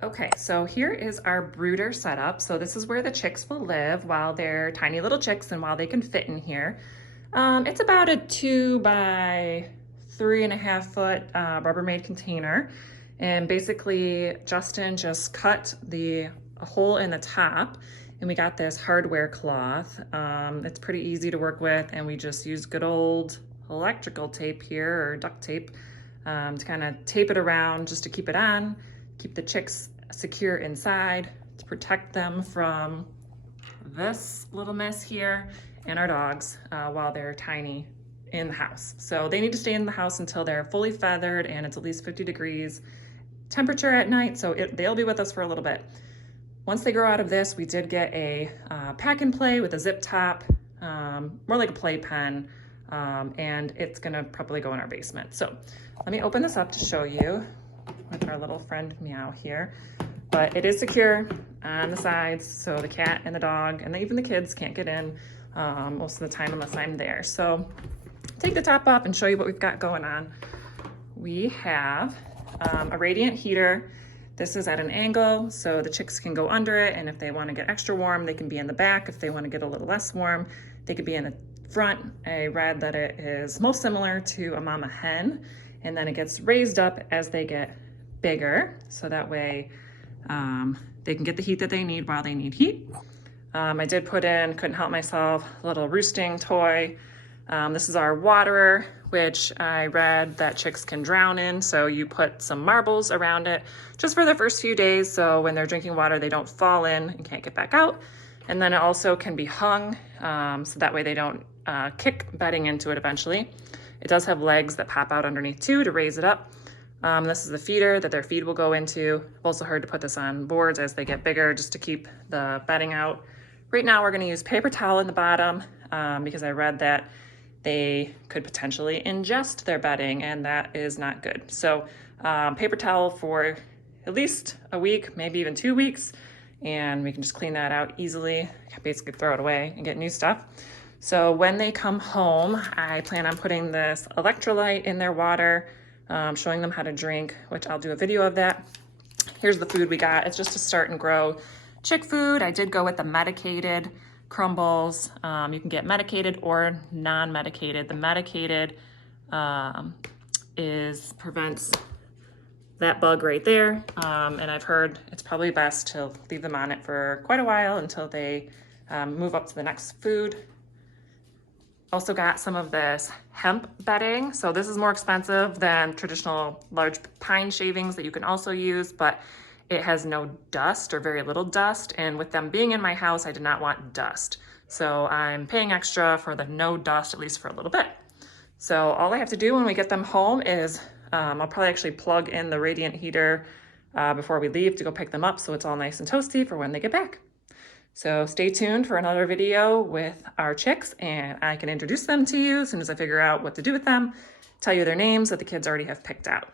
Okay, so here is our brooder setup. So this is where the chicks will live while they're tiny little chicks and while they can fit in here. It's about a 2 by 3.5 foot Rubbermaid container. And basically Justin just cut a hole in the top and we got this hardware cloth. It's pretty easy to work with and we just use good old electrical tape here or duct tape to kind of tape it around just to keep it on. Keep the chicks secure inside to protect them from this little mess here and our dogs while they're tiny in the house. So they need to stay in the house until they're fully feathered and it's at least 50 degrees temperature at night. So they'll be with us for a little bit. Once they grow out of this, we did get a pack and play with a zip top, more like a playpen, and it's gonna probably go in our basement. So let me open this up to show you with our little friend Meow here. But it is secure on the sides, so the cat and the dog and even the kids can't get in most of the time unless I'm there. So take the top off and show you what we've got going on. We have a radiant heater. This is at an angle, so the chicks can go under it, and if they want to get extra warm, they can be in the back. If they want to get a little less warm, they could be in the front. I read that it is most similar to a mama hen, and then it gets raised up as they get bigger, so that way they can get the heat that they need while they need heat. I did put in, couldn't help myself, a little roosting toy. This is our waterer, which I read that chicks can drown in, so you put some marbles around it just for the first few days, so when they're drinking water they don't fall in and can't get back out. And then it also can be hung, so that way they don't kick bedding into it eventually. It does have legs that pop out underneath too to raise it up. This is the feeder that their feed will go into. I've also heard to put this on boards as they get bigger just to keep the bedding out. Right now we're gonna use paper towel in the bottom because I read that they could potentially ingest their bedding and that is not good. So paper towel for at least a week, maybe even 2 weeks, and we can just clean that out easily, basically throw it away and get new stuff. So when they come home, I plan on putting this electrolyte in their water, showing them how to drink, which I'll do a video of that. Here's the food we got. It's just to start and grow chick food. I did go with the medicated crumbles. You can get medicated or non-medicated. The medicated prevents that bug right there. And I've heard it's probably best to leave them on it for quite a while until they move up to the next food. Also got some of this hemp bedding. So this is more expensive than traditional large pine shavings that you can also use, but it has no dust or very little dust. And with them being in my house, I did not want dust. So I'm paying extra for the no dust, at least for a little bit. So all I have to do when we get them home is I'll probably actually plug in the radiant heater before we leave to go pick them up so it's all nice and toasty for when they get back. So stay tuned for another video with our chicks and I can introduce them to you as soon as I figure out what to do with them, tell you their names that the kids already have picked out.